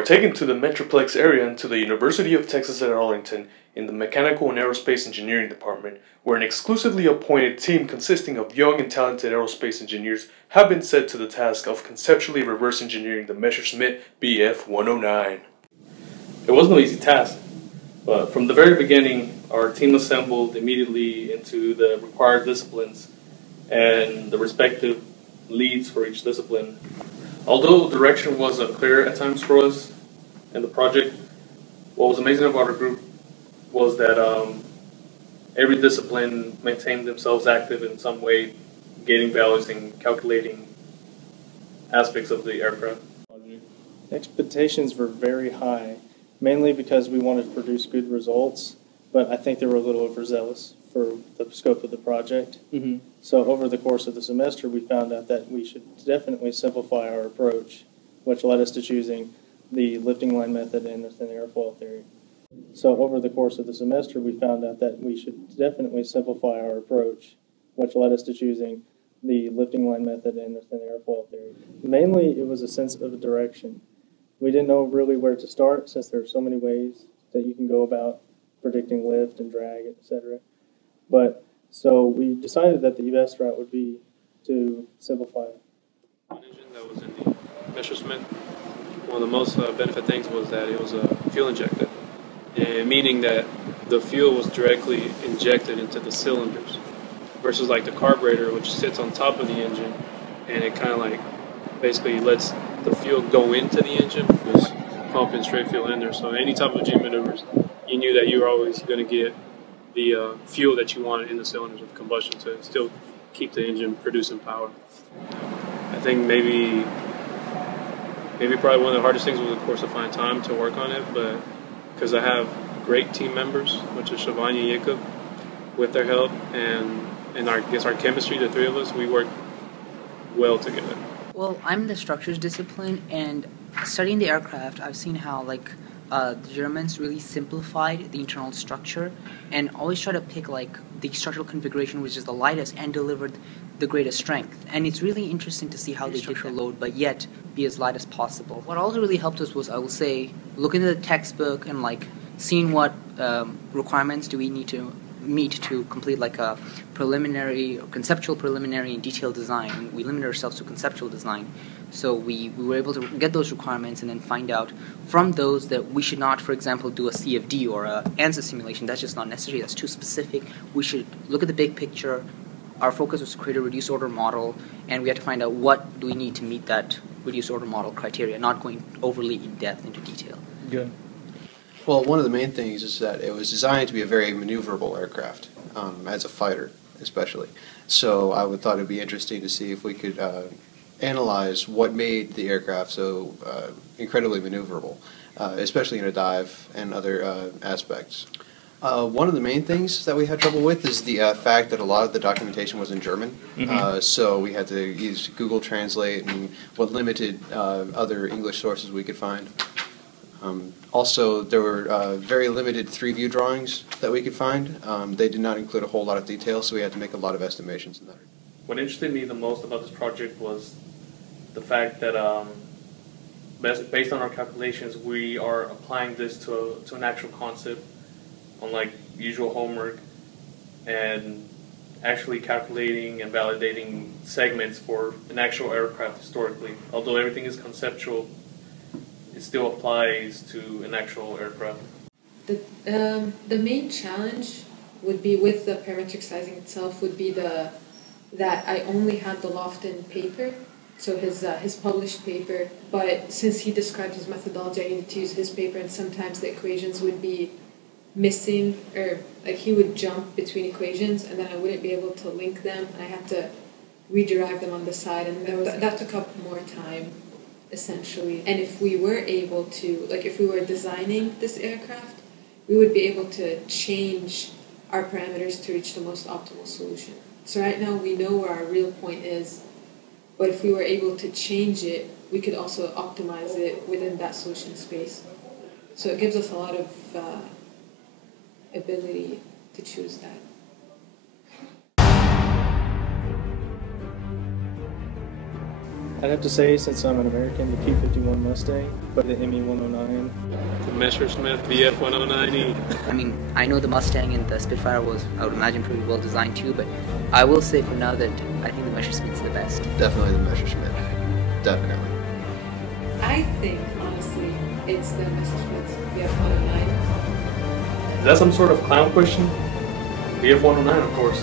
are taken to the Metroplex area and to the University of Texas at Arlington in the Mechanical and Aerospace Engineering Department, where an exclusively appointed team consisting of young and talented aerospace engineers have been set to the task of conceptually reverse engineering the Messerschmitt Bf 109. It was no easy task, but from the very beginning, our team assembled immediately into the required disciplines and the respective leads for each discipline. Although direction was unclear at times for us in the project, what was amazing about our group was that every discipline maintained themselves active in some way, gaining values and calculating aspects of the aircraft. Expectations were very high, mainly because we wanted to produce good results, but I think they were a little overzealous for the scope of the project. So over the course of the semester, we found out that we should definitely simplify our approach, which led us to choosing the lifting line method and the thin airfoil theory. So over the course of the semester, we found out that we should definitely simplify our approach, which led us to choosing the lifting line method and the thin airfoil theory. Mainly, it was a sense of direction. We didn't know really where to start, since there are so many ways that you can go about predicting lift and drag, etc. But so we decided that the best route would be to simplify it. One engine that was in the Messerschmitt, one of the most benefit things was that it was fuel injected, and meaning that the fuel was directly injected into the cylinders, versus like the carburetor, which sits on top of the engine, and it kind of like basically lets the fuel go into the engine, just pumping straight fuel in there. So any type of G maneuvers, you knew that you were always going to get the fuel that you wanted in the cylinders of combustion to still keep the engine producing power. I think maybe probably one of the hardest things was, of course, to find time to work on it, but because I have great team members, which is Shivani and Jacob, with their help, and I guess our chemistry, the three of us, we work well together. Well, I'm in the structures discipline, and studying the aircraft, I've seen how the Germans really simplified the internal structure and always try to pick the structural configuration which is the lightest and delivered the greatest strength. And it's really interesting to see how they structure load but yet be as light as possible. What also really helped us was, I will say, looking at the textbook and seeing what requirements do we need to meet to complete a preliminary or conceptual preliminary and detailed design. We limited ourselves to conceptual design. So we were able to get those requirements and then find out from those that we should not, for example, do a CFD or a ANSYS simulation. That's just not necessary. That's too specific. We should look at the big picture. Our focus was to create a reduced order model, and we had to find out what do we need to meet that reduced order model criteria, not going overly in depth into detail. Good. Well, one of the main things is that it was designed to be a very maneuverable aircraft, as a fighter especially. So I thought it would be interesting to see if we could analyze what made the aircraft so incredibly maneuverable, especially in a dive and other aspects. One of the main things that we had trouble with is the fact that a lot of the documentation was in German, so we had to use Google Translate and what limited other English sources we could find. Also, there were very limited 3-view drawings that we could find. They did not include a whole lot of detail, so we had to make a lot of estimations in that. What interested me the most about this project was the fact that based on our calculations, we are applying this to an actual concept, unlike usual homework, and actually calculating and validating segments for an actual aircraft historically. Although everything is conceptual, it still applies to an actual aircraft. The main challenge would be with the parametric sizing itself would be that I only had the Lofton paper, so his published paper, but since he described his methodology, I needed to use his paper, and sometimes the equations would be missing, or he would jump between equations, and then I wouldn't be able to link them. I had to rederive them on the side, and that took up more time, essentially. And if we were able to, if we were designing this aircraft, we would be able to change our parameters to reach the most optimal solution. So right now we know where our real point is, but if we were able to change it, we could also optimize it within that solution space. So it gives us a lot of ability to choose that. I'd have to say, since I'm an American, the P-51 Mustang, but the ME-109. The Messerschmitt Bf 109E. I mean, I know the Mustang and the Spitfire was, I would imagine, pretty well designed too, but I will say for now that I think the Messerschmitt's the best. Definitely the Messerschmitt. Definitely. I think, honestly, it's the Messerschmitt Bf 109. Is that some sort of clown question? BF 109, of course.